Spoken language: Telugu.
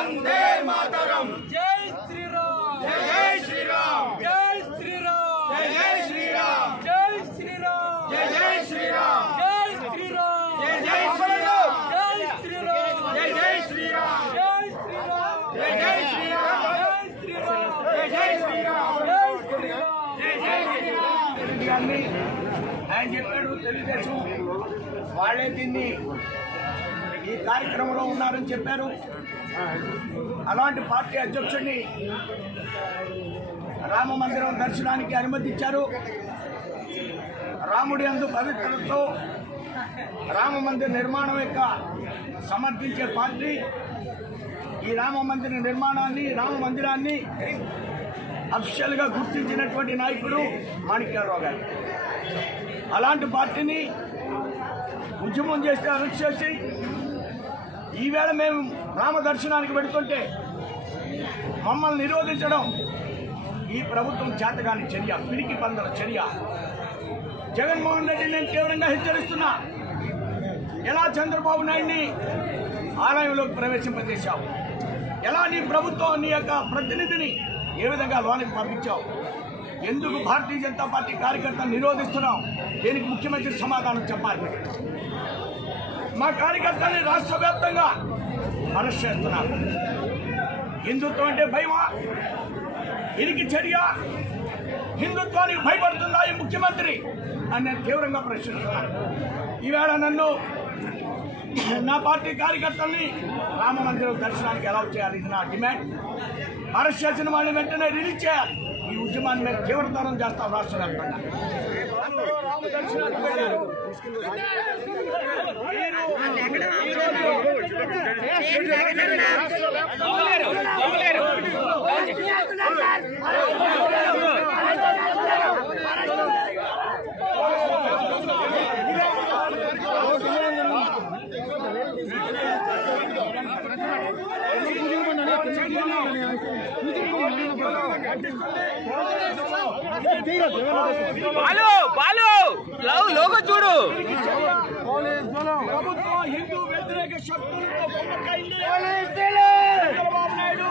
वंदे मातरम। जय श्री राम, जय श्री राम, जय श्री राम, जय श्री राम, जय श्री राम, जय श्री राम, जय श्री राम, जय श्री राम, जय श्री राम, जय श्री राम, जय श्री राम, जय श्री राम, जय श्री राम, जय श्री राम, जय श्री राम, जय श्री राम। ఆయన చెప్పాడు తెలుగుదేశం వాళ్ళే దీన్ని ఈ కార్యక్రమంలో ఉన్నారని చెప్పారు. అలాంటి పార్టీ అధ్యక్షుడిని రామ మందిరం దర్శనానికి అనుమతించారు. రాముడి యందు పవిత్రతతో రామ మందిర నిర్మాణం యొక్క సమర్థించే పార్టీ ఈ రామ మందిర నిర్మాణాన్ని రామ మందిరాన్ని అఫీషియల్గా గుర్తించినటువంటి నాయకుడు మాణిక్యాలరావు గారు. అలాంటి పార్టీని ఉద్యమం చేస్తే అరెస్ట్ చేసి ఈవేళ మేము రామ దర్శనానికి పెడుతుంటే మమ్మల్ని నిరోధించడం ఈ ప్రభుత్వం చేతగాని చర్య, పిరికి పందల చర్య. జగన్మోహన్ రెడ్డిని నేను తీవ్రంగా హెచ్చరిస్తున్నా. ఎలా చంద్రబాబు నాయుడిని ఆలయంలోకి ప్రవేశింపజేశావు? ఎలా నీ ప్రభుత్వం నీ యొక్క ప్రతినిధిని ఏ విధంగా లోనికి పంపించావు? ఎందుకు భారతీయ జనతా పార్టీ కార్యకర్తలు నిరోధిస్తున్నావు? దీనికి ముఖ్యమంత్రి సమాధానం చెప్పాలి. మా కార్యకర్తల్ని రాష్ట్ర వ్యాప్తంగా అరెస్ట్ చేస్తున్నారు. హిందుత్వం అంటే భయమా? ఇరికి చర్య? హిందుత్వానికి భయపడుతుందా ఈ ముఖ్యమంత్రి అని నేను తీవ్రంగా ప్రశ్నిస్తున్నాను. ఈవేళ నన్ను నా పార్టీ కార్యకర్తల్ని రామ మందిరం దర్శనానికి అలౌ చేయాలి. ఇది నా డిమాండ్. అరెస్ట్ చేసిన వాళ్ళని వెంటనే రిలీజ్ చేయాలి. ఈ ఉద్యమాన్ని మేము తీవ్రతరం చేస్తాం రాష్ట్ర వ్యాప్తంగా. రామ దర్శనానికి వెళ్ళారు. లోగో చూడు. ప్రభుత్వం హిందూ వ్యతిరేక శక్తులతో కుమ్మక్కైంది. చంద్రబాబు నాయుడు